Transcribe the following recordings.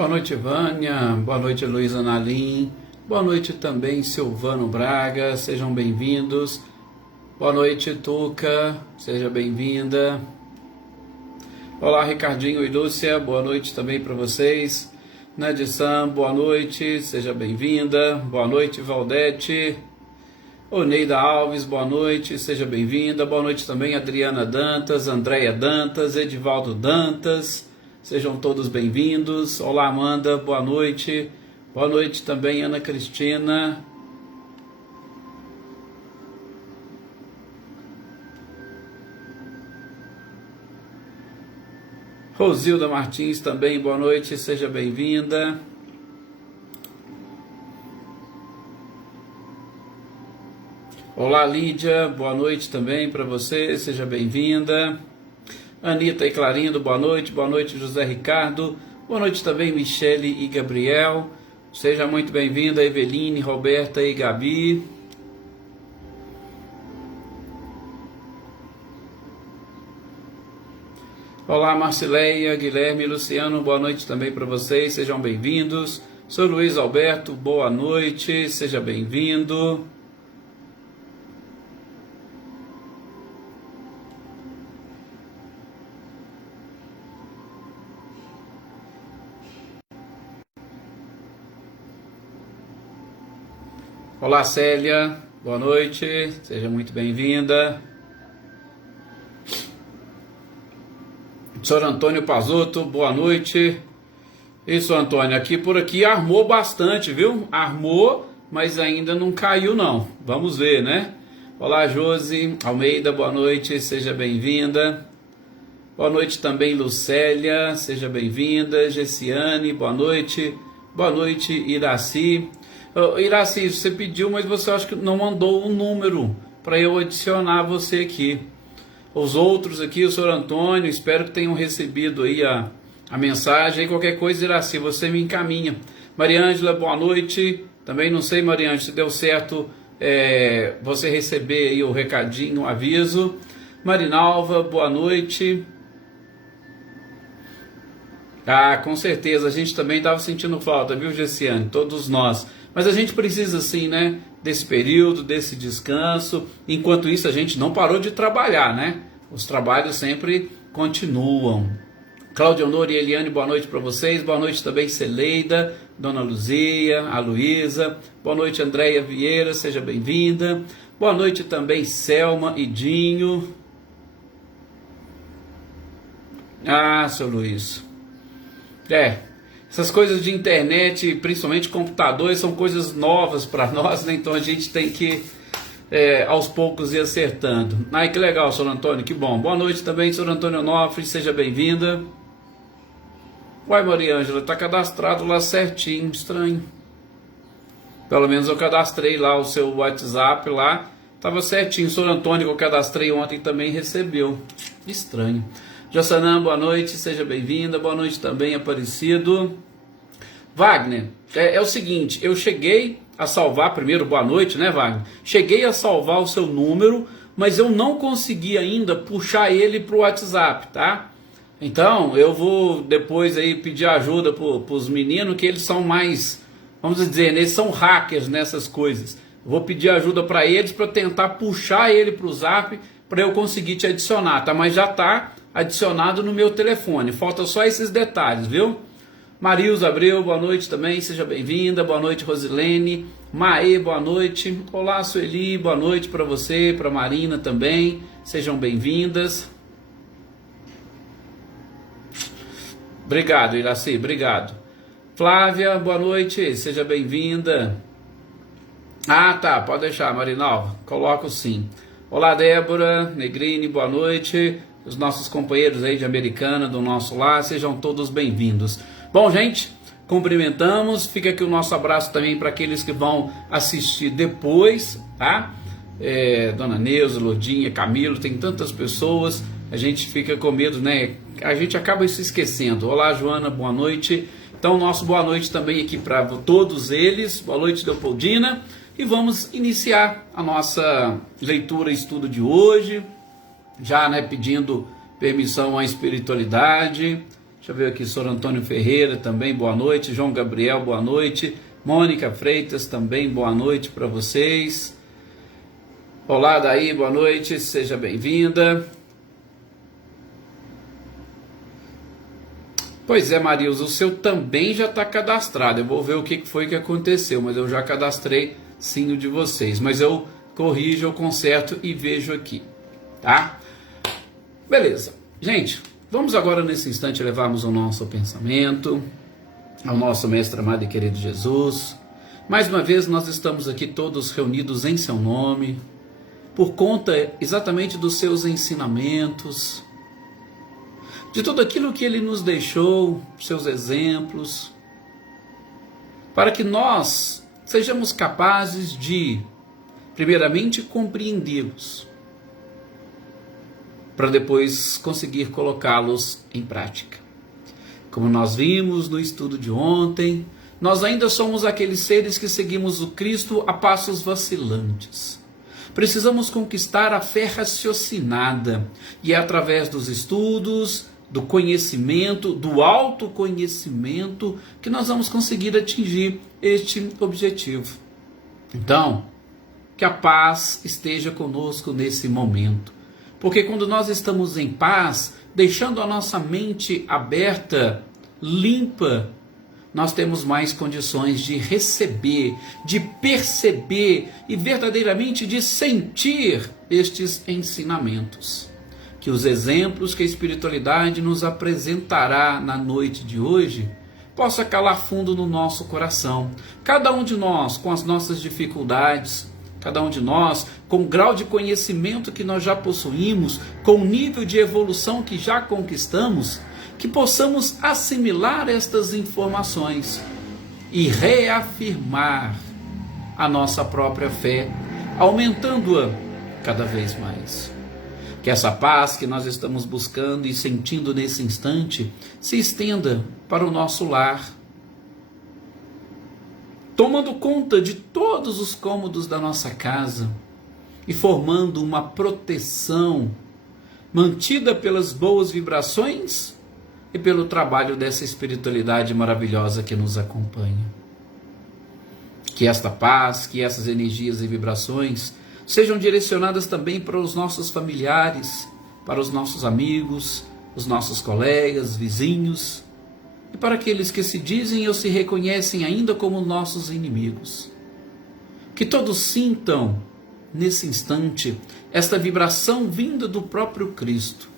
Boa noite, Vânia. Boa noite, Luísa Nalim. Boa noite também, Silvano Braga. Sejam bem-vindos. Boa noite, Tuca. Seja bem-vinda. Olá, Ricardinho e Lúcia. Boa noite também para vocês. Nadia Sam, boa noite. Seja bem-vinda. Boa noite, Valdete. Oneida Alves, boa noite. Seja bem-vinda. Boa noite também, Adriana Dantas, Andréia Dantas, Edivaldo Dantas. Sejam todos bem-vindos. Olá, Amanda, boa noite. Boa noite também, Ana Cristina. Rosilda Martins também, boa noite, seja bem-vinda. Olá, Lídia, boa noite também para você, seja bem-vinda. Anitta e Clarindo, boa noite, José Ricardo, boa noite também, Michele e Gabriel, seja muito bem-vinda, Eveline, Roberta e Gabi. Olá, Marcileia, Guilherme e Luciano, boa noite também para vocês, sejam bem-vindos. Sou Luiz Alberto, boa noite, seja bem-vindo. Olá, Célia, boa noite, seja muito bem-vinda. Senhor Antônio Pazotto, boa noite. Isso, Antônio, por aqui armou bastante, viu? Armou, mas ainda não caiu não. Vamos ver, né? Olá, Josi Almeida, boa noite, seja bem-vinda. Boa noite também, Lucélia, seja bem-vinda. Gessiane, boa noite. Boa noite, Iraci. Iraci, você pediu, mas você acha que não mandou um número para eu adicionar você aqui. Os outros aqui, o senhor Antônio, espero que tenham recebido aí a mensagem. Aí qualquer coisa, Iraci, você me encaminha. Mariângela, boa noite. Também não sei, Mariângela, se deu certo você receber aí o recadinho, o aviso. Marinalva, boa noite. Ah, com certeza, a gente também estava sentindo falta, viu, Gessiane? Todos nós. Mas a gente precisa, sim, né, desse período, desse descanso. Enquanto isso, a gente não parou de trabalhar, né? Os trabalhos sempre continuam. Cláudia Honor e Eliane, boa noite para vocês. Boa noite também, Celeida, Dona Luzia, a Luísa. Boa noite, Andréia Vieira, seja bem-vinda. Boa noite também, Selma e Dinho. Ah, seu Luiz. Essas coisas de internet, principalmente computadores, são coisas novas para nós, né? Então a gente tem que, aos poucos, ir acertando. Ai, que legal, senhor Antônio, que bom. Boa noite também, senhor Antônio Onofre, seja bem-vinda. Uai, Mariângela, tá cadastrado lá certinho, estranho. Pelo menos eu cadastrei lá o seu WhatsApp lá, tava certinho. O senhor Antônio, que eu cadastrei ontem, também recebeu. Estranho. Jossanã, boa noite, seja bem-vinda. Boa noite também, Aparecido. Wagner, é o seguinte, eu cheguei a salvar, primeiro, boa noite, né, Wagner? Cheguei a salvar o seu número, mas eu não consegui ainda puxar ele para o WhatsApp, tá? Então, eu vou depois aí pedir ajuda para os meninos, que eles são mais, vamos dizer, eles são hackers nessas coisas. Eu vou pedir ajuda para eles para tentar puxar ele para o Zap, para eu conseguir te adicionar, tá? Mas já tá adicionado no meu telefone, falta só esses detalhes, viu? Marilza Abreu, boa noite também, seja bem-vinda. Boa noite, Rosilene. Mae, boa noite. Olá, Sueli, boa noite para você, para Marina também, sejam bem-vindas. Obrigado, Iraci, obrigado. Flávia, boa noite, seja bem-vinda. Ah, tá, pode deixar, Marinalva, coloco sim. Olá, Débora Negrini, boa noite. Os nossos companheiros aí de Americana, do nosso lar, sejam todos bem-vindos. Bom, gente, cumprimentamos. Fica aqui o nosso abraço também para aqueles que vão assistir depois, tá? Dona Neuza, Lodinha, Camilo, tem tantas pessoas, a gente fica com medo, né? A gente acaba se esquecendo. Olá, Joana, boa noite. Então, nosso boa noite também aqui para todos eles. Boa noite, Leopoldina. E vamos iniciar a nossa leitura e estudo de hoje, já, né, pedindo permissão à espiritualidade, Deixa eu ver aqui, Sr. Antônio Ferreira também, boa noite. João Gabriel, boa noite. Mônica Freitas também, boa noite para vocês. Olá, Daí, boa noite, seja bem-vinda. Pois é, Marilza, o seu também já está cadastrado. Eu vou ver o que foi que aconteceu, mas eu já cadastrei sim o de vocês. Mas eu corrijo, eu conserto e vejo aqui, tá? Beleza. Gente, vamos agora nesse instante levarmos o nosso pensamento ao nosso mestre amado e querido Jesus. Mais uma vez nós estamos aqui todos reunidos em seu nome, por conta exatamente dos seus ensinamentos, de tudo aquilo que ele nos deixou, seus exemplos, para que nós sejamos capazes de, primeiramente, compreendê-los, para depois conseguir colocá-los em prática. Como nós vimos no estudo de ontem, nós ainda somos aqueles seres que seguimos o Cristo a passos vacilantes. Precisamos conquistar a fé raciocinada, e é através dos estudos, do conhecimento, do autoconhecimento, que nós vamos conseguir atingir este objetivo. Então, que a paz esteja conosco nesse momento. Porque quando nós estamos em paz, deixando a nossa mente aberta, limpa, nós temos mais condições de receber, de perceber e verdadeiramente de sentir estes ensinamentos. Que os exemplos que a espiritualidade nos apresentará na noite de hoje possa calar fundo no nosso coração. Cada um de nós com as nossas dificuldades, cada um de nós com o grau de conhecimento que nós já possuímos, com o nível de evolução que já conquistamos, que possamos assimilar estas informações e reafirmar a nossa própria fé, aumentando-a cada vez mais. Que essa paz que nós estamos buscando e sentindo nesse instante se estenda para o nosso lar, tomando conta de todos os cômodos da nossa casa e formando uma proteção mantida pelas boas vibrações e pelo trabalho dessa espiritualidade maravilhosa que nos acompanha. Que esta paz, que essas energias e vibrações sejam direcionadas também para os nossos familiares, para os nossos amigos, os nossos colegas, vizinhos, e para aqueles que se dizem ou se reconhecem ainda como nossos inimigos. Que todos sintam, nesse instante, esta vibração vinda do próprio Cristo,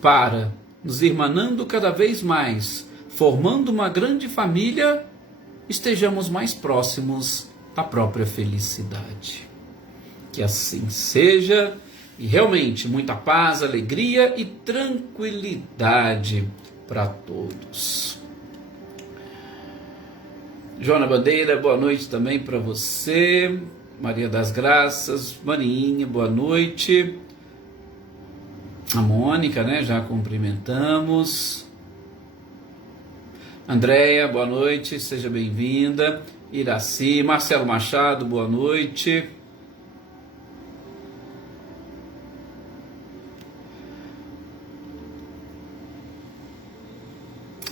para nos irmanando cada vez mais, formando uma grande família, estejamos mais próximos da própria felicidade. Que assim seja, e realmente muita paz, alegria e tranquilidade para todos. Joana Bandeira, boa noite também para você. Maria das Graças, Marinha, boa noite. A Mônica, né, já cumprimentamos. Andréia, boa noite, seja bem-vinda. Iraci, Marcelo Machado, boa noite.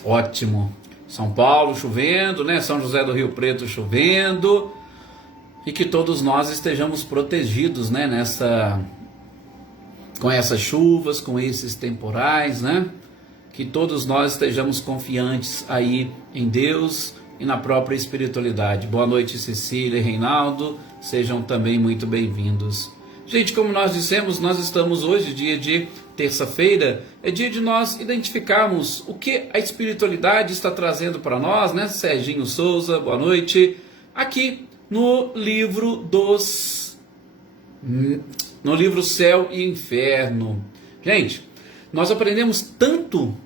Ótimo. São Paulo chovendo, né? São José do Rio Preto chovendo. E que todos nós estejamos protegidos, né? Com essas chuvas, com esses temporais, né? Que todos nós estejamos confiantes aí em Deus e na própria espiritualidade. Boa noite, Cecília e Reinaldo. Sejam também muito bem-vindos. Gente, como nós dissemos, nós estamos hoje, dia de terça-feira, é dia de nós identificarmos o que a espiritualidade está trazendo para nós, né? Serginho Souza, boa noite. Aqui no livro Céu e Inferno. Gente, nós aprendemos tanto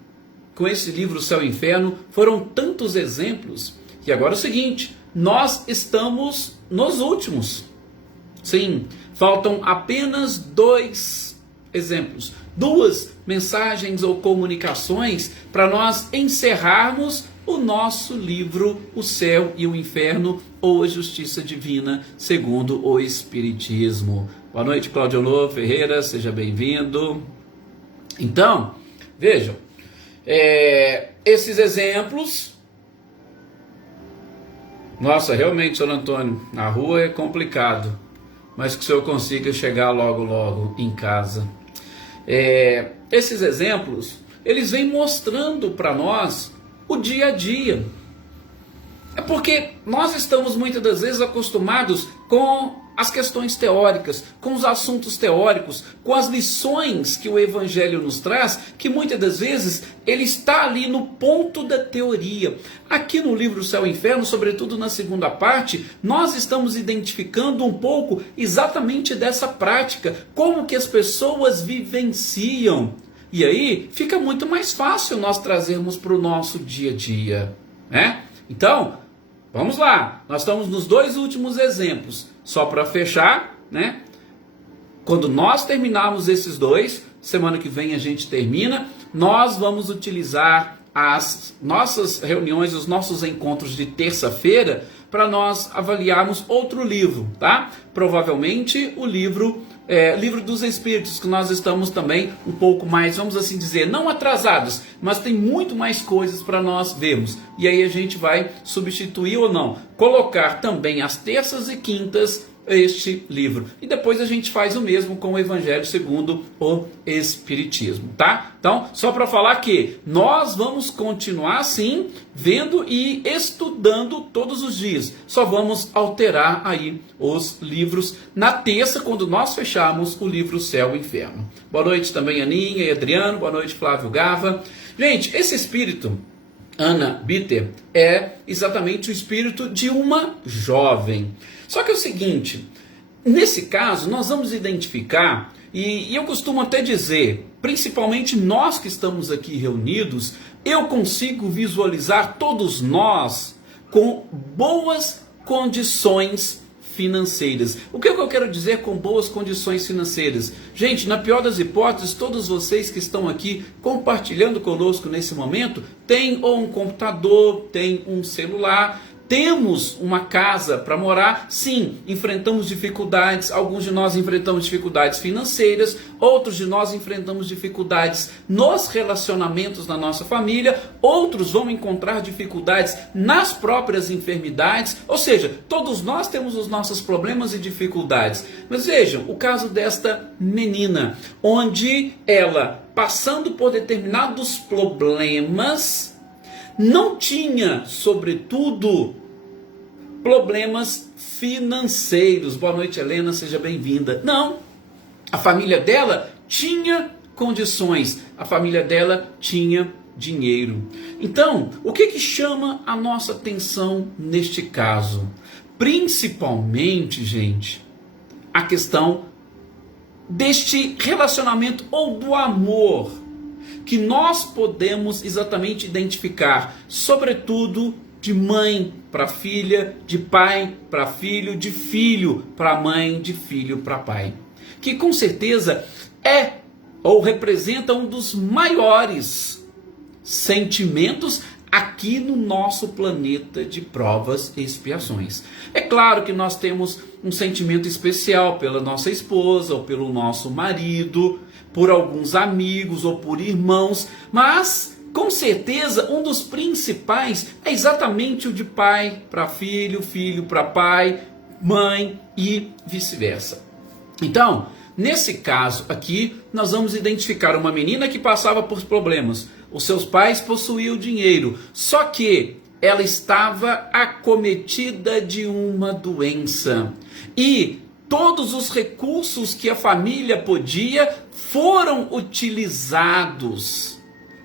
com esse livro Céu e Inferno, foram tantos exemplos, e agora é o seguinte, nós estamos nos últimos. Sim, faltam apenas 2 exemplos, 2 mensagens ou comunicações para nós encerrarmos o nosso livro O Céu e o Inferno, ou a Justiça Divina segundo o Espiritismo. Boa noite, Claudio Ferreira, seja bem-vindo. Então, vejam, Esses exemplos... Nossa, realmente, Senhor Antônio, a rua é complicado, mas que o Senhor consiga chegar logo, logo em casa. Esses exemplos, eles vêm mostrando para nós o dia a dia. É porque nós estamos muitas das vezes acostumados com as questões teóricas, com os assuntos teóricos, com as lições que o Evangelho nos traz, que muitas das vezes ele está ali no ponto da teoria. Aqui no livro Céu e Inferno, sobretudo na segunda parte, nós estamos identificando um pouco exatamente dessa prática, como que as pessoas vivenciam. E aí fica muito mais fácil nós trazermos para o nosso dia a dia, né? Então, vamos lá, nós estamos nos dois últimos exemplos, só para fechar, né? Quando nós terminarmos esses dois, semana que vem a gente termina, nós vamos utilizar as nossas reuniões, os nossos encontros de terça-feira, para nós avaliarmos outro livro, tá? Provavelmente o livro dos Espíritos, que nós estamos também um pouco mais, vamos assim dizer, não atrasados, mas tem muito mais coisas para nós vermos. E aí a gente vai substituir ou não, colocar também às terças e quintas este livro. E depois a gente faz o mesmo com o Evangelho segundo o Espiritismo, tá? Então, só para falar que nós vamos continuar assim, vendo e estudando todos os dias. Só vamos alterar aí os livros na terça, quando nós fecharmos o livro Céu e Inferno. Boa noite também, Aninha e Adriano. Boa noite, Flávio Gava. Gente, esse espírito, Ana Bitter, é exatamente o espírito de uma jovem. Só que é o seguinte, nesse caso nós vamos identificar, e eu costumo até dizer, principalmente nós que estamos aqui reunidos, eu consigo visualizar todos nós com boas condições financeiras. O que eu quero dizer com boas condições financeiras? Gente, na pior das hipóteses, todos vocês que estão aqui compartilhando conosco nesse momento, têm ou um computador, têm um celular, temos uma casa para morar. Sim, enfrentamos dificuldades, alguns de nós enfrentamos dificuldades financeiras, outros de nós enfrentamos dificuldades nos relacionamentos da nossa família, outros vão encontrar dificuldades nas próprias enfermidades, ou seja, todos nós temos os nossos problemas e dificuldades. Mas vejam, o caso desta menina, onde ela, passando por determinados problemas, não tinha, sobretudo, problemas financeiros. Boa noite, Helena, seja bem-vinda. Não, a família dela tinha condições, a família dela tinha dinheiro. Então, o que chama a nossa atenção neste caso? Principalmente, gente, a questão deste relacionamento ou do amor, que nós podemos exatamente identificar, sobretudo de mãe para filha, de pai para filho, de filho para mãe, de filho para pai. Que com certeza é ou representa um dos maiores sentimentos aqui no nosso planeta de provas e expiações. É claro que nós temos um sentimento especial pela nossa esposa ou pelo nosso marido, por alguns amigos ou por irmãos, mas com certeza um dos principais é exatamente o de pai para filho, filho para pai, mãe e vice-versa. Então, nesse caso aqui, nós vamos identificar uma menina que passava por problemas. Os seus pais possuíam dinheiro, só que ela estava acometida de uma doença. E todos os recursos que a família podia foram utilizados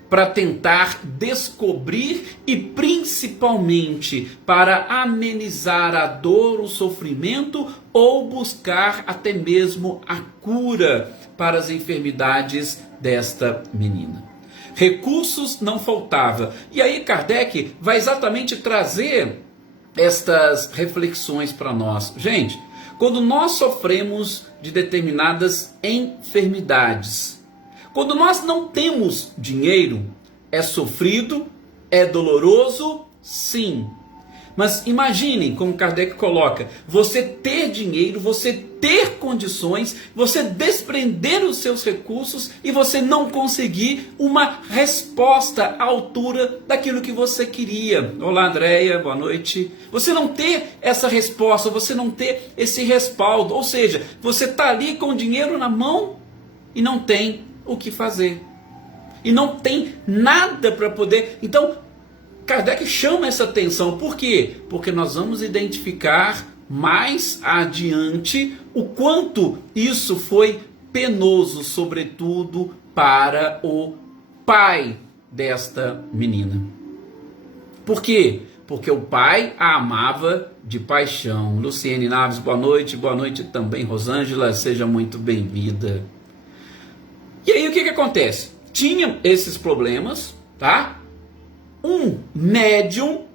para tentar descobrir e principalmente para amenizar a dor, o sofrimento ou buscar até mesmo a cura para as enfermidades desta menina. Recursos não faltava. E aí Kardec vai exatamente trazer estas reflexões para nós. Gente, quando nós sofremos de determinadas enfermidades, quando nós não temos dinheiro, é sofrido, é doloroso, sim. Mas imaginem, como Kardec coloca, você ter dinheiro, você ter condições, você desprender os seus recursos e você não conseguir uma resposta à altura daquilo que você queria. Olá, Andréia, boa noite. Você não ter essa resposta, você não ter esse respaldo, ou seja, você está ali com o dinheiro na mão e não tem o que fazer. E não tem nada para poder. Então, Kardec chama essa atenção. Por quê? Porque nós vamos identificar mais adiante o quanto isso foi penoso, sobretudo para o pai desta menina. Por quê? Porque o pai a amava de paixão. Luciene Naves, boa noite também. Rosângela, seja muito bem-vinda. E aí o que acontece? Tinha esses problemas, tá? Um médium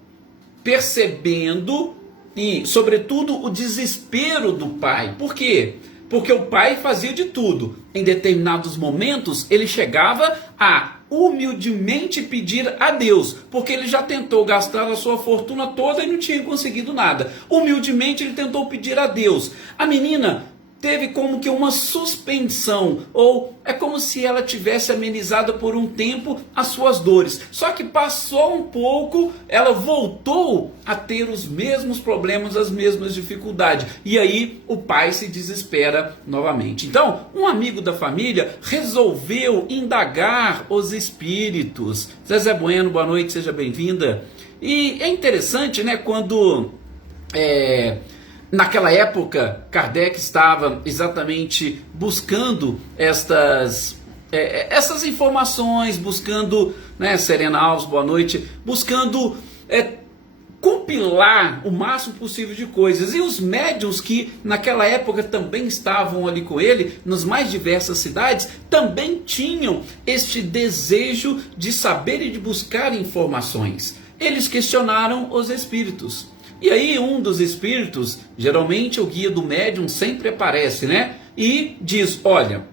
percebendo e, sobretudo, o desespero do pai. Por quê? Porque o pai fazia de tudo. Em determinados momentos, ele chegava a humildemente pedir a Deus, porque ele já tentou gastar a sua fortuna toda e não tinha conseguido nada. Humildemente ele tentou pedir a Deus. A menina teve como que uma suspensão, ou é como se ela tivesse amenizado por um tempo as suas dores. Só que passou um pouco, ela voltou a ter os mesmos problemas, as mesmas dificuldades. E aí o pai se desespera novamente. Então, um amigo da família resolveu indagar os espíritos. Zezé Bueno, boa noite, seja bem-vinda. E é interessante, né, quando naquela época, Kardec estava exatamente buscando essas informações, buscando, né, Serena Alves, boa noite, buscando compilar o máximo possível de coisas. E os médiuns que naquela época também estavam ali com ele, nas mais diversas cidades, também tinham este desejo de saber e de buscar informações. Eles questionaram os espíritos. E aí um dos espíritos, geralmente o guia do médium sempre aparece, né? E diz, olha,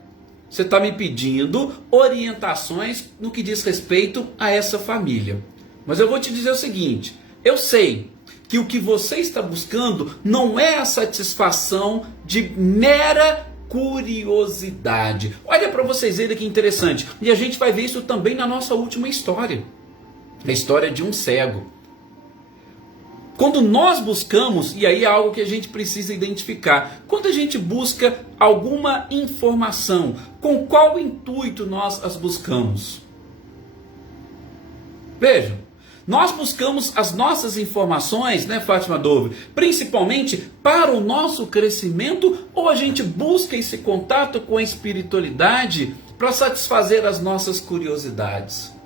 você está me pedindo orientações no que diz respeito a essa família. Mas eu vou te dizer o seguinte, eu sei que o que você está buscando não é a satisfação de mera curiosidade. Olha para vocês verem que interessante. E a gente vai ver isso também na nossa última história. A história de um cego. Quando nós buscamos, e aí é algo que a gente precisa identificar, quando a gente busca alguma informação, com qual intuito nós as buscamos? Vejam, nós buscamos as nossas informações, né, Fátima Dove, principalmente para o nosso crescimento, ou a gente busca esse contato com a espiritualidade para satisfazer as nossas curiosidades?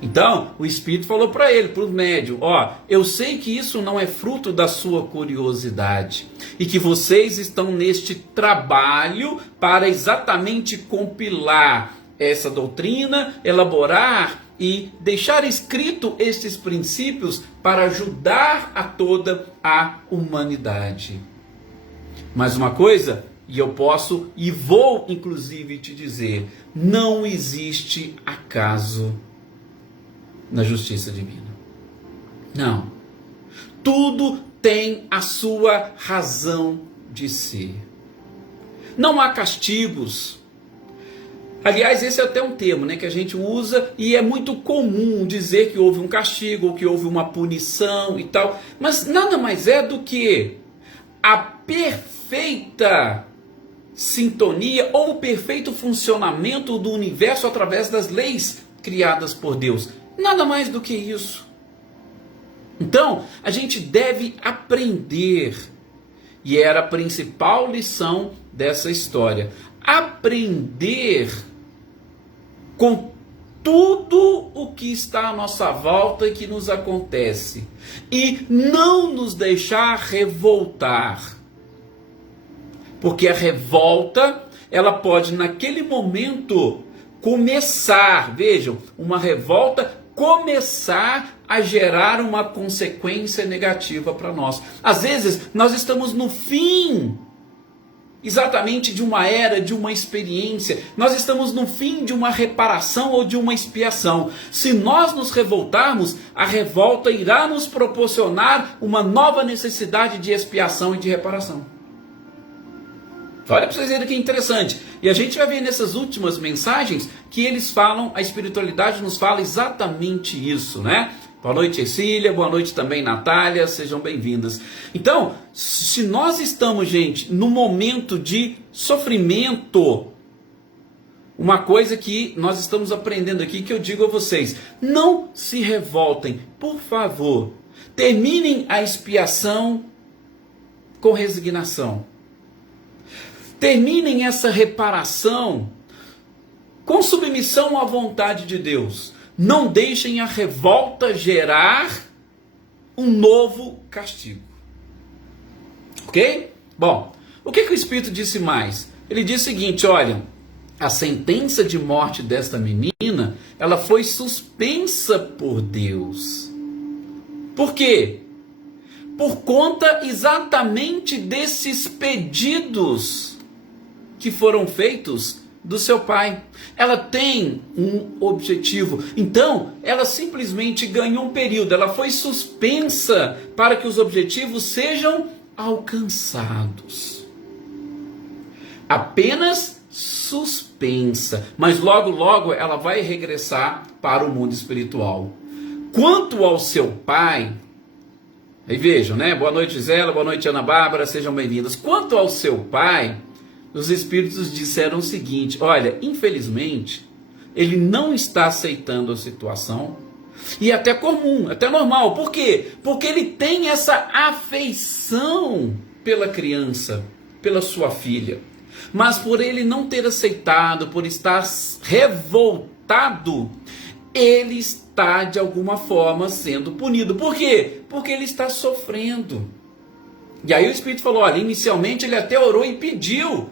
Então, o Espírito falou para ele, para o médium, ó, eu sei que isso não é fruto da sua curiosidade, e que vocês estão neste trabalho para exatamente compilar essa doutrina, elaborar e deixar escrito estes princípios para ajudar a toda a humanidade. Mas uma coisa, e eu posso e vou inclusive te dizer, não existe acaso na justiça divina. Não. Tudo tem a sua razão de ser. Não há castigos. Aliás, esse é até um termo, né, que a gente usa e é muito comum dizer que houve um castigo ou que houve uma punição e tal. Mas nada mais é do que a perfeita sintonia ou o perfeito funcionamento do universo através das leis criadas por Deus. Nada mais do que isso. Então, a gente deve aprender, e era a principal lição dessa história, aprender com tudo o que está à nossa volta e que nos acontece, e não nos deixar revoltar. Porque a revolta, ela pode naquele momento começar, vejam, uma revolta começar a gerar uma consequência negativa para nós. Às vezes nós estamos no fim exatamente de uma era, de uma experiência. Nós estamos no fim de uma reparação ou de uma expiação. Se nós nos revoltarmos, a revolta irá nos proporcionar uma nova necessidade de expiação e de reparação. Olha para vocês verem que interessante. E a gente vai ver nessas últimas mensagens que eles falam, a espiritualidade nos fala exatamente isso, né? Boa noite, Cecília. Boa noite também, Natália. Sejam bem-vindas. Então, se nós estamos, gente, no momento de sofrimento, uma coisa que nós estamos aprendendo aqui, que eu digo a vocês, não se revoltem, por favor. Terminem a expiação com resignação. Terminem essa reparação com submissão à vontade de Deus. Não deixem a revolta gerar um novo castigo. Ok? Bom, o que o Espírito disse mais? Ele disse o seguinte, olha, a sentença de morte desta menina, ela foi suspensa por Deus. Por quê? Por conta exatamente desses pedidos que foram feitos do seu pai. Ela tem um objetivo. Então, ela simplesmente ganhou um período. Ela foi suspensa para que os objetivos sejam alcançados. Apenas suspensa. Mas logo, logo ela vai regressar para o mundo espiritual. Quanto ao seu pai, aí vejam, né? Boa noite, Gisela. Boa noite, Ana Bárbara. Sejam bem-vindas. Quanto ao seu pai, os espíritos disseram o seguinte, olha, infelizmente, ele não está aceitando a situação, e é até comum, até normal. Por quê? Porque ele tem essa afeição pela criança, pela sua filha. Mas por ele não ter aceitado, por estar revoltado, ele está de alguma forma sendo punido. Por quê? Porque ele está sofrendo. E aí o Espírito falou, olha, inicialmente ele até orou e pediu.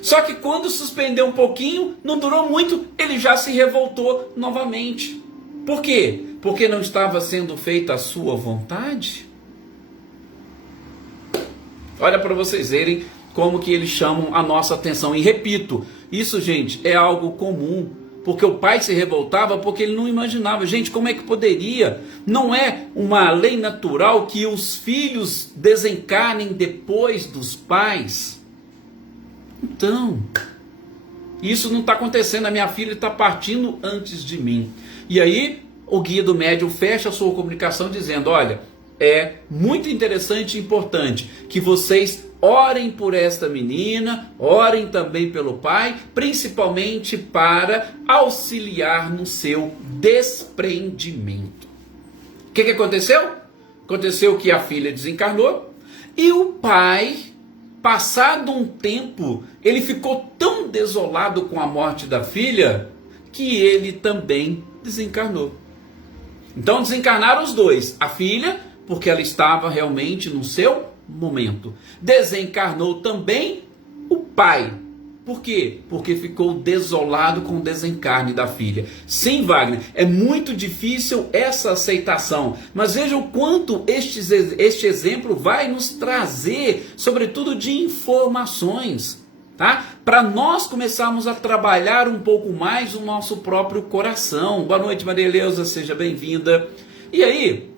Só que quando suspendeu um pouquinho, não durou muito, ele já se revoltou novamente. Por quê? Porque não estava sendo feita a sua vontade? Olha para vocês verem como que eles chamam a nossa atenção. E repito, isso, gente, é algo comum. Porque o pai se revoltava porque ele não imaginava. Gente, como é que poderia? Não é uma lei natural que os filhos desencarnem depois dos pais? Então, isso não está acontecendo. A minha filha está partindo antes de mim. E aí, o guia do médium fecha a sua comunicação dizendo, olha, é muito interessante e importante que vocês orem por esta menina, orem também pelo pai, principalmente para auxiliar no seu desprendimento. O que aconteceu? Aconteceu que a filha desencarnou e o pai, passado um tempo, ele ficou tão desolado com a morte da filha que ele também desencarnou. Então desencarnaram os dois, a filha, porque ela estava realmente no seu momento. Desencarnou também o pai. Por quê? Porque ficou desolado com o desencarne da filha. Sim, Wagner, é muito difícil essa aceitação. Mas veja o quanto este exemplo vai nos trazer, sobretudo de informações, tá? Para nós começarmos a trabalhar um pouco mais o nosso próprio coração. Boa noite, Maria Eleusa, seja bem-vinda. E aí,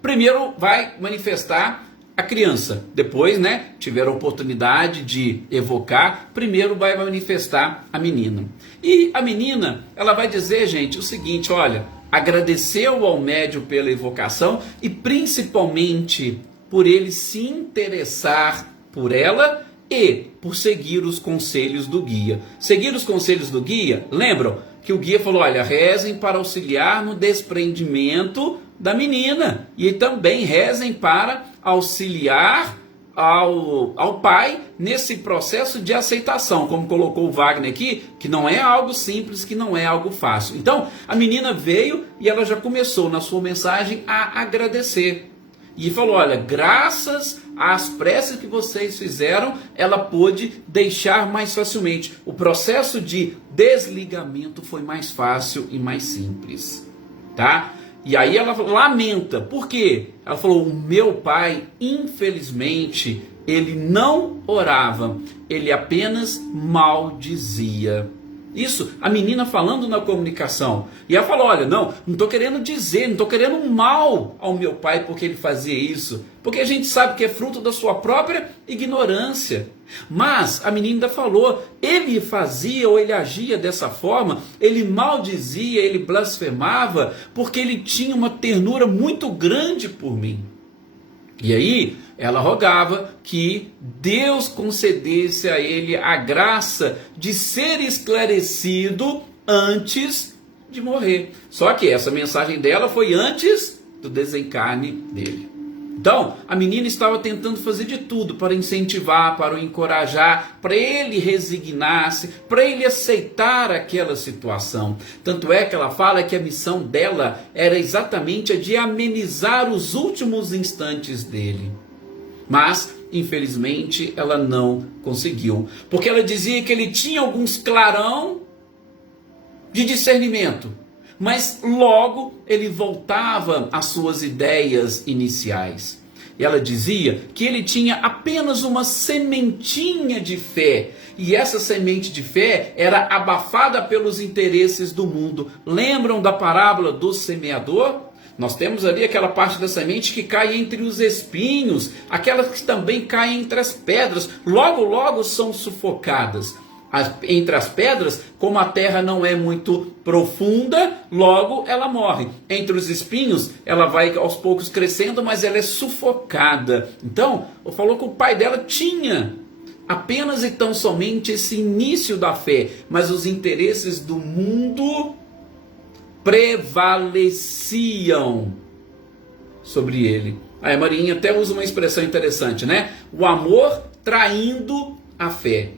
primeiro vai manifestar a criança, depois, né, tiver a oportunidade de evocar, primeiro vai manifestar a menina. E a menina, ela vai dizer, gente, o seguinte, olha, agradeceu ao médium pela evocação e principalmente por ele se interessar por ela e por seguir os conselhos do guia. Seguir os conselhos do guia, lembram que o guia falou, olha, rezem para auxiliar no desprendimento da menina e também rezem para auxiliar ao pai nesse processo de aceitação, como colocou o Wagner aqui, que não é algo simples, que não é algo fácil. Então, a menina veio e ela já começou na sua mensagem a agradecer. E falou, olha, graças às preces que vocês fizeram, ela pôde deixar mais facilmente. O processo de desligamento foi mais fácil e mais simples, tá? E aí ela lamenta. Por quê? Ela falou: o meu pai, infelizmente, ele não orava, ele apenas maldizia. Isso, a menina falando na comunicação. E ela falou: olha, não estou querendo dizer, não estou querendo mal ao meu pai porque ele fazia isso. Porque a gente sabe que é fruto da sua própria ignorância. Mas a menina ainda falou: ele fazia ou ele agia dessa forma, ele maldizia, ele blasfemava, porque ele tinha uma ternura muito grande por mim. E aí ela rogava que Deus concedesse a ele a graça de ser esclarecido antes de morrer. Só que essa mensagem dela foi antes do desencarne dele. Então, a menina estava tentando fazer de tudo para incentivar, para o encorajar, para ele resignar-se, para ele aceitar aquela situação. Tanto é que ela fala que a missão dela era exatamente a de amenizar os últimos instantes dele. Mas, infelizmente, ela não conseguiu. Porque ela dizia que ele tinha alguns clarão de discernimento. Mas logo ele voltava às suas ideias iniciais. E ela dizia que ele tinha apenas uma sementinha de fé. E essa semente de fé era abafada pelos interesses do mundo. Lembram da parábola do semeador? Nós temos ali aquela parte da semente que cai entre os espinhos, aquelas que também caem entre as pedras, logo são sufocadas. Entre as pedras, como a terra não é muito profunda, logo ela morre. Entre os espinhos, ela vai aos poucos crescendo, mas ela é sufocada. Então, falou que o pai dela tinha apenas e tão somente esse início da fé, mas os interesses do mundo prevaleciam sobre ele. Aí a Marinha até usa uma expressão interessante, né? O amor traindo a fé.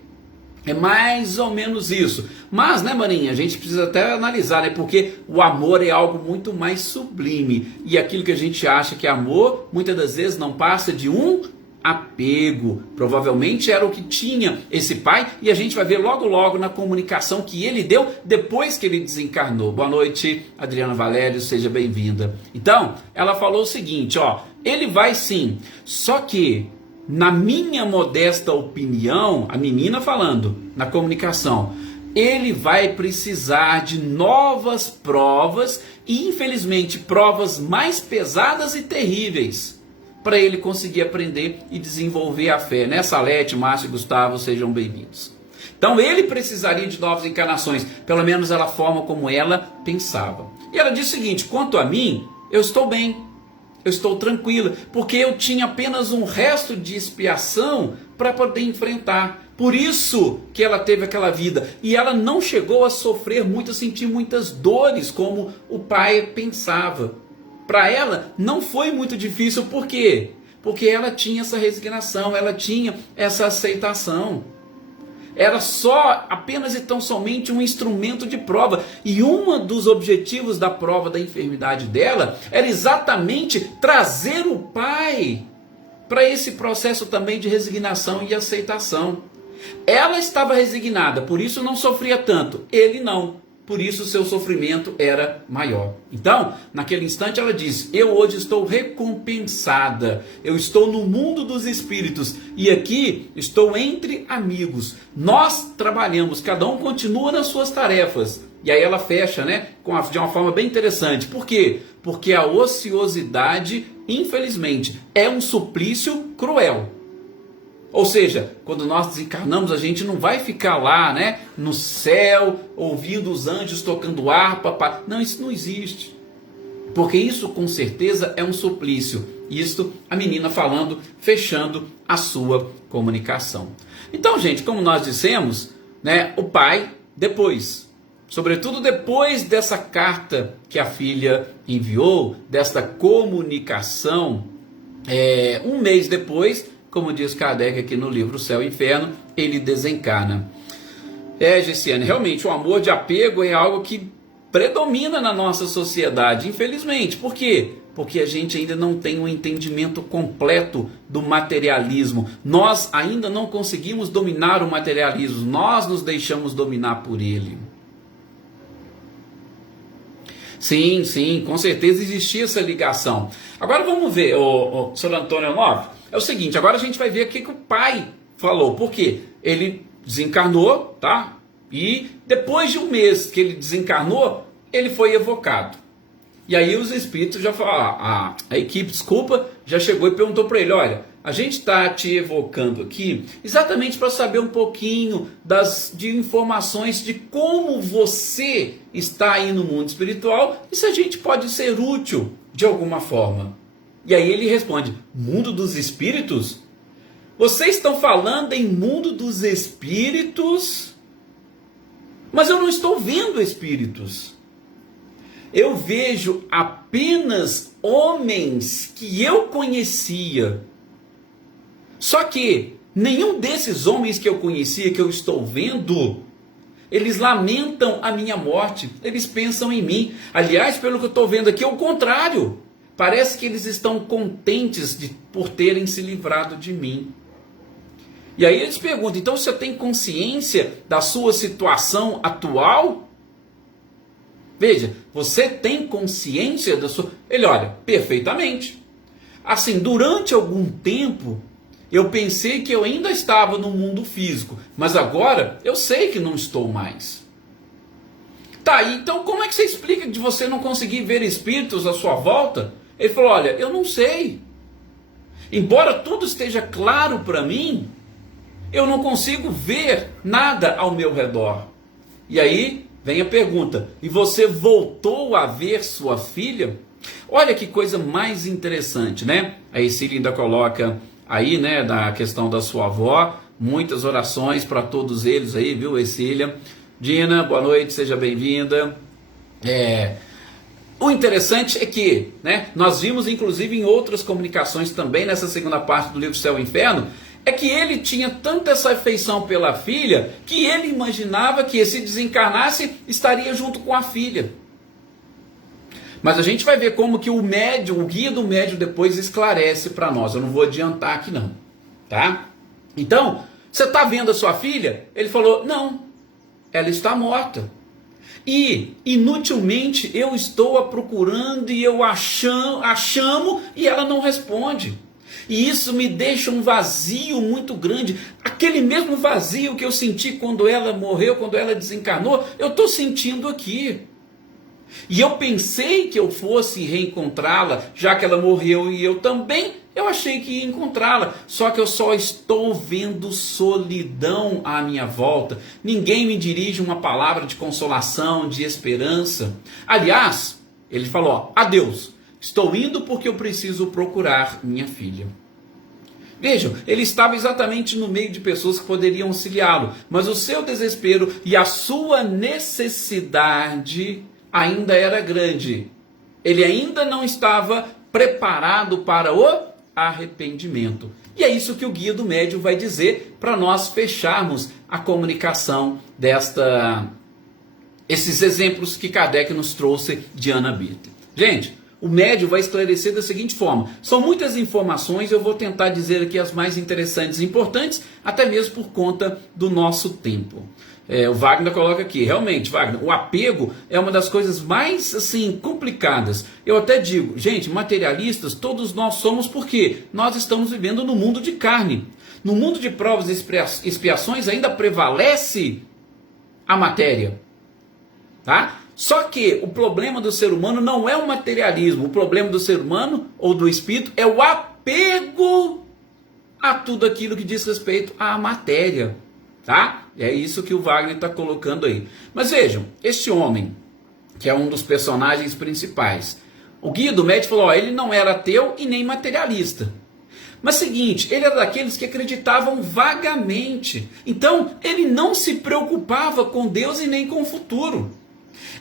É mais ou menos isso. Mas, né, Marinha, a gente precisa até analisar, né? Porque o amor é algo muito mais sublime. E aquilo que a gente acha que é amor, muitas das vezes não passa de um apego. Provavelmente era o que tinha esse pai. E a gente vai ver logo na comunicação que ele deu depois que ele desencarnou. Boa noite, Adriana Valério, seja bem-vinda. Então, ela falou o seguinte, ó. Ele vai sim, só que na minha modesta opinião, a menina falando na comunicação, ele vai precisar de novas provas e, infelizmente, provas mais pesadas e terríveis para ele conseguir aprender e desenvolver a fé. Né, Salete, Márcio e Gustavo, sejam bem-vindos. Então, ele precisaria de novas encarnações, pelo menos da forma como ela pensava. E ela diz o seguinte: quanto a mim, eu estou bem. Eu estou tranquila, porque eu tinha apenas um resto de expiação para poder enfrentar. Por isso que ela teve aquela vida. E ela não chegou a sofrer muito, a sentir muitas dores, como o pai pensava. Para ela não foi muito difícil, por quê? Porque ela tinha essa resignação, ela tinha essa aceitação. Era só, apenas e tão somente um instrumento de prova. E um dos objetivos da prova da enfermidade dela era exatamente trazer o pai para esse processo também de resignação e aceitação. Ela estava resignada, por isso não sofria tanto. Ele não. Por isso o seu sofrimento era maior. Então, naquele instante ela diz: eu hoje estou recompensada, eu estou no mundo dos espíritos e aqui estou entre amigos. Nós trabalhamos, cada um continua nas suas tarefas. E aí ela fecha, né, de uma forma bem interessante. Por quê? Porque a ociosidade, infelizmente, é um suplício cruel. Ou seja, quando nós desencarnamos, a gente não vai ficar lá, né, no céu, ouvindo os anjos tocando harpa. Não, isso não existe. Porque isso, com certeza, é um suplício. Isto, a menina falando, fechando a sua comunicação. Então, gente, como nós dissemos, né, o pai, depois, sobretudo depois dessa carta que a filha enviou, desta comunicação, um mês depois, como diz Kardec aqui no livro Céu e Inferno, ele desencarna. Gessiane, realmente o amor de apego é algo que predomina na nossa sociedade, infelizmente. Por quê? Porque a gente ainda não tem um entendimento completo do materialismo. Nós ainda não conseguimos dominar o materialismo, nós nos deixamos dominar por ele. Sim, sim, com certeza existia essa ligação. Agora vamos ver, o senhor Antônio Nobre, é o seguinte, agora a gente vai ver o que o pai falou, porque ele desencarnou, tá? E depois de um mês que ele desencarnou, ele foi evocado. E aí os espíritos já falaram, a equipe, desculpa, já chegou e perguntou para ele, olha, a gente está te evocando aqui exatamente para saber um pouquinho de informações de como você está aí no mundo espiritual e se a gente pode ser útil de alguma forma. E aí ele responde, mundo dos espíritos? Vocês estão falando em mundo dos espíritos? Mas eu não estou vendo espíritos. Eu vejo apenas homens que eu conhecia. Só que nenhum desses homens que eu conhecia, que eu estou vendo, eles lamentam a minha morte, eles pensam em mim. Aliás, pelo que eu estou vendo aqui, é o contrário. Parece que eles estão contentes por terem se livrado de mim. E aí eles perguntam, então você tem consciência da sua situação atual? Veja, você tem consciência da sua... Ele olha, perfeitamente. Assim, durante algum tempo, eu pensei que eu ainda estava no mundo físico, mas agora eu sei que não estou mais. Tá, então como é que você explica de você não conseguir ver espíritos à sua volta? Ele falou, olha, eu não sei. Embora tudo esteja claro para mim, eu não consigo ver nada ao meu redor. E aí vem a pergunta, e você voltou a ver sua filha? Olha que coisa mais interessante, né? A Ercília ainda coloca aí, né, na questão da sua avó, muitas orações para todos eles aí, viu, Ercília? Dina, boa noite, seja bem-vinda. O interessante é que, né, nós vimos inclusive em outras comunicações também, nessa segunda parte do livro Céu e Inferno, é que ele tinha tanta essa afeição pela filha, que ele imaginava que se desencarnasse, estaria junto com a filha. Mas a gente vai ver como que o médium, o guia do médium depois esclarece para nós. Eu não vou adiantar aqui não, tá? Então, você está vendo a sua filha? Ele falou, não, ela está morta. E, inutilmente, eu estou a procurando e eu a chamo e ela não responde. E isso me deixa um vazio muito grande. Aquele mesmo vazio que eu senti quando ela morreu, quando ela desencarnou, eu estou sentindo aqui. E eu pensei que eu fosse reencontrá-la, já que ela morreu e eu também, eu achei que ia encontrá-la. Só que eu só estou vendo solidão à minha volta. Ninguém me dirige uma palavra de consolação, de esperança. Aliás, ele falou, ó, adeus. Estou indo porque eu preciso procurar minha filha. Vejam, ele estava exatamente no meio de pessoas que poderiam auxiliá-lo, mas o seu desespero e a sua necessidade ainda era grande. Ele ainda não estava preparado para o arrependimento. E é isso que o guia do médium vai dizer para nós fecharmos a comunicação esses exemplos que Kardec nos trouxe de Ana Bitter. Gente, o médium vai esclarecer da seguinte forma, são muitas informações, eu vou tentar dizer aqui as mais interessantes e importantes, até mesmo por conta do nosso tempo. O Wagner coloca aqui, realmente, Wagner, o apego é uma das coisas mais, assim, complicadas. Eu até digo, gente, materialistas, todos nós somos porque nós estamos vivendo no mundo de carne. No mundo de provas e expiações ainda prevalece a matéria, tá? Só que o problema do ser humano não é o materialismo, o problema do ser humano ou do espírito é o apego a tudo aquilo que diz respeito à matéria, tá? É isso que o Wagner está colocando aí. Mas vejam, este homem, que é um dos personagens principais, o guia do médium falou, ó, ele não era ateu e nem materialista. Mas seguinte, ele era daqueles que acreditavam vagamente. Então, ele não se preocupava com Deus e nem com o futuro.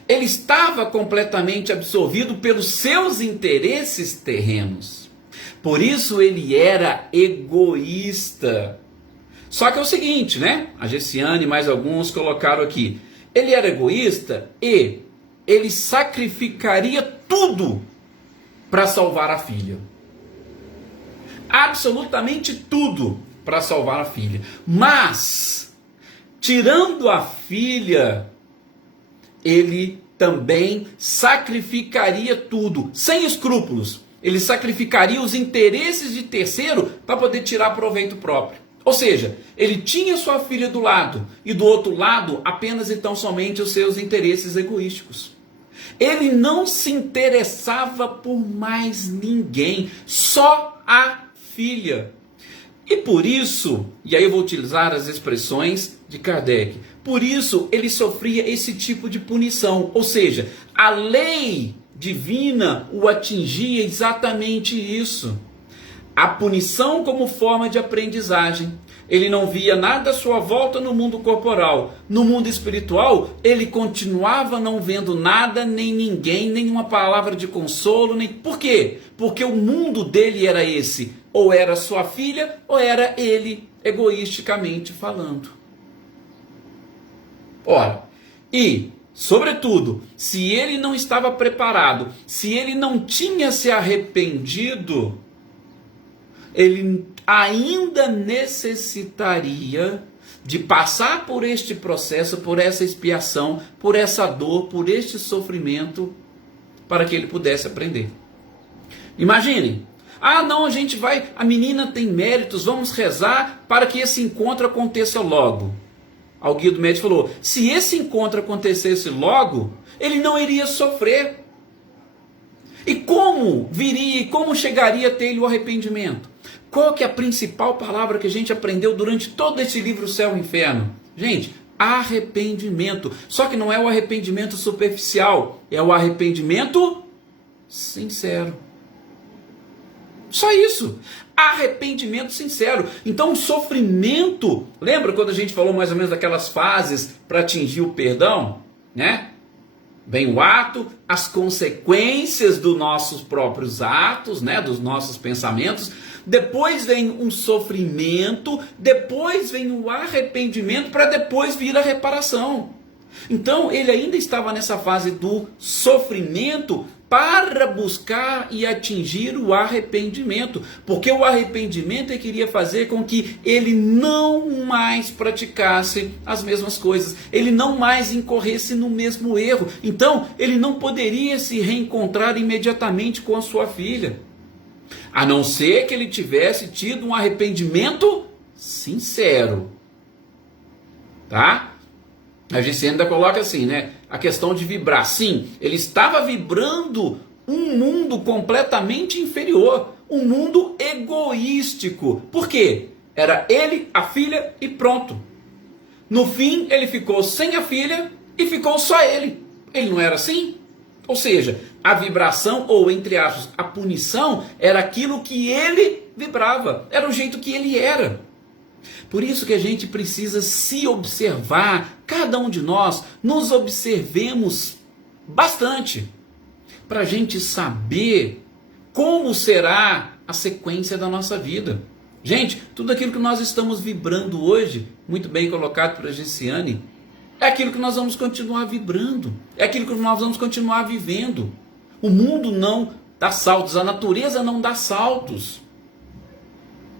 Ele estava completamente absorvido pelos seus interesses terrenos. Por isso ele era egoísta. Só que é o seguinte, né? A Gessiane e mais alguns colocaram aqui. Ele era egoísta e ele sacrificaria tudo para salvar a filha. Absolutamente tudo para salvar a filha. Mas, tirando a filha, ele também sacrificaria tudo, sem escrúpulos. Ele sacrificaria os interesses de terceiro para poder tirar proveito próprio. Ou seja, ele tinha sua filha do lado e do outro lado apenas e tão somente os seus interesses egoísticos. Ele não se interessava por mais ninguém, só a filha. E por isso, e aí eu vou utilizar as expressões de Kardec, por isso ele sofria esse tipo de punição. Ou seja, a lei divina o atingia exatamente isso. A punição como forma de aprendizagem. Ele não via nada à sua volta no mundo corporal. No mundo espiritual, ele continuava não vendo nada, nem ninguém, nenhuma palavra de consolo. Nem... Por quê? Porque o mundo dele era esse. Ou era sua filha, ou era ele, egoisticamente falando. Ora, e, sobretudo, se ele não estava preparado, se ele não tinha se arrependido, ele ainda necessitaria de passar por este processo, por essa expiação, por essa dor, por este sofrimento, para que ele pudesse aprender. Imaginem, não, a menina tem méritos, vamos rezar para que esse encontro aconteça logo. O guia do médico falou, se esse encontro acontecesse logo, ele não iria sofrer. E como viria, como chegaria a ter o arrependimento? Qual que é a principal palavra que a gente aprendeu durante todo esse livro Céu e Inferno? Gente, arrependimento. Só que não é o arrependimento superficial, é o arrependimento sincero. Só isso. Arrependimento sincero. Então o sofrimento, lembra quando a gente falou mais ou menos daquelas fases para atingir o perdão? Né? Vem o ato, as consequências dos nossos próprios atos, né, dos nossos pensamentos. Depois vem um sofrimento, depois vem o arrependimento, para depois vir a reparação. Então ele ainda estava nessa fase do sofrimento para buscar e atingir o arrependimento, porque o arrependimento queria fazer com que ele não mais praticasse as mesmas coisas, ele não mais incorresse no mesmo erro. Então ele não poderia se reencontrar imediatamente com a sua filha, a não ser que ele tivesse tido um arrependimento sincero, tá? A gente ainda coloca assim, né? A questão de vibrar. Sim, ele estava vibrando um mundo completamente inferior, um mundo egoístico. Por quê? Era ele, a filha e pronto. No fim, ele ficou sem a filha e ficou só ele. Ele não era assim? Ou seja, a vibração, ou entre aspas, a punição, era aquilo que ele vibrava, era o jeito que ele era. Por isso que a gente precisa se observar, cada um de nós, nos observemos bastante, para a gente saber como será a sequência da nossa vida. Gente, tudo aquilo que nós estamos vibrando hoje, muito bem colocado por Gessiane, é aquilo que nós vamos continuar vibrando, é aquilo que nós vamos continuar vivendo. O mundo não dá saltos, a natureza não dá saltos.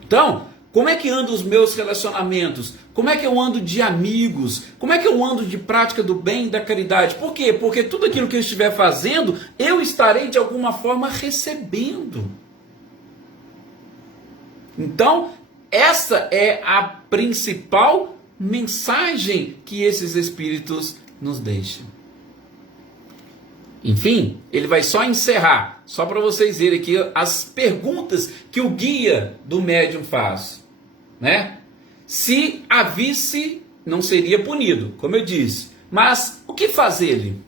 Então, como é que andam os meus relacionamentos? Como é que eu ando de amigos? Como é que eu ando de prática do bem e da caridade? Por quê? Porque tudo aquilo que eu estiver fazendo, eu estarei de alguma forma recebendo. Então, essa é a principal mensagem que esses espíritos nos deixam. Enfim, ele vai só encerrar, só para vocês verem aqui as perguntas que o guia do médium faz. Né? Se a visse, não seria punido, como eu disse. Mas o que faz ele?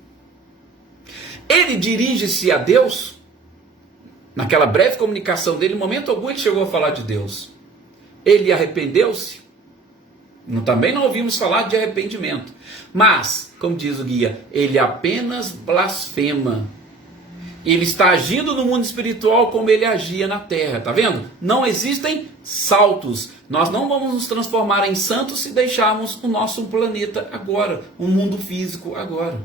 Ele dirige-se a Deus? Naquela breve comunicação dele, em momento algum ele chegou a falar de Deus. Ele arrependeu-se? Também não ouvimos falar de arrependimento. Mas, como diz o guia, ele apenas blasfema. Ele está agindo no mundo espiritual como ele agia na terra, tá vendo? Não existem saltos. Nós não vamos nos transformar em santos se deixarmos o nosso planeta agora, o mundo físico agora.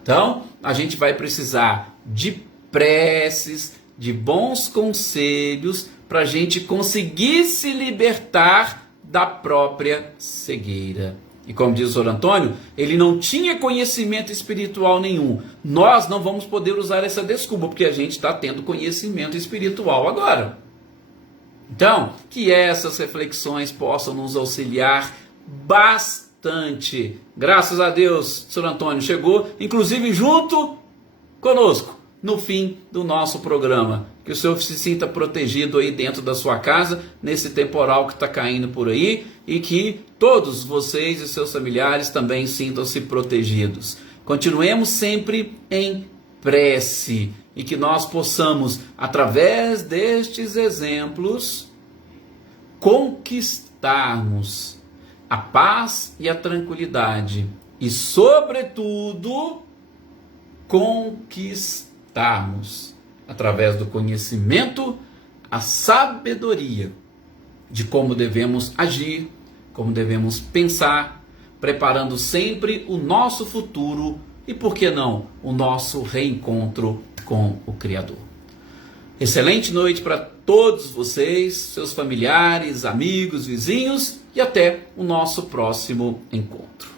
Então, a gente vai precisar de preces, de bons conselhos, para a gente conseguir se libertar da própria cegueira. E como diz o Sr. Antônio, ele não tinha conhecimento espiritual nenhum. Nós não vamos poder usar essa desculpa, porque a gente está tendo conhecimento espiritual agora. Então, que essas reflexões possam nos auxiliar bastante. Graças a Deus, Sr. Antônio chegou, inclusive junto conosco, no fim do nosso programa. Que o senhor se sinta protegido aí dentro da sua casa, nesse temporal que está caindo por aí, e que todos vocês e seus familiares também sintam-se protegidos. Continuemos sempre em prece, e que nós possamos, através destes exemplos, conquistarmos a paz e a tranquilidade, e sobretudo, conquistarmos, através do conhecimento, a sabedoria de como devemos agir, como devemos pensar, preparando sempre o nosso futuro e, por que não, o nosso reencontro com o Criador. Excelente noite para todos vocês, seus familiares, amigos, vizinhos, e até o nosso próximo encontro.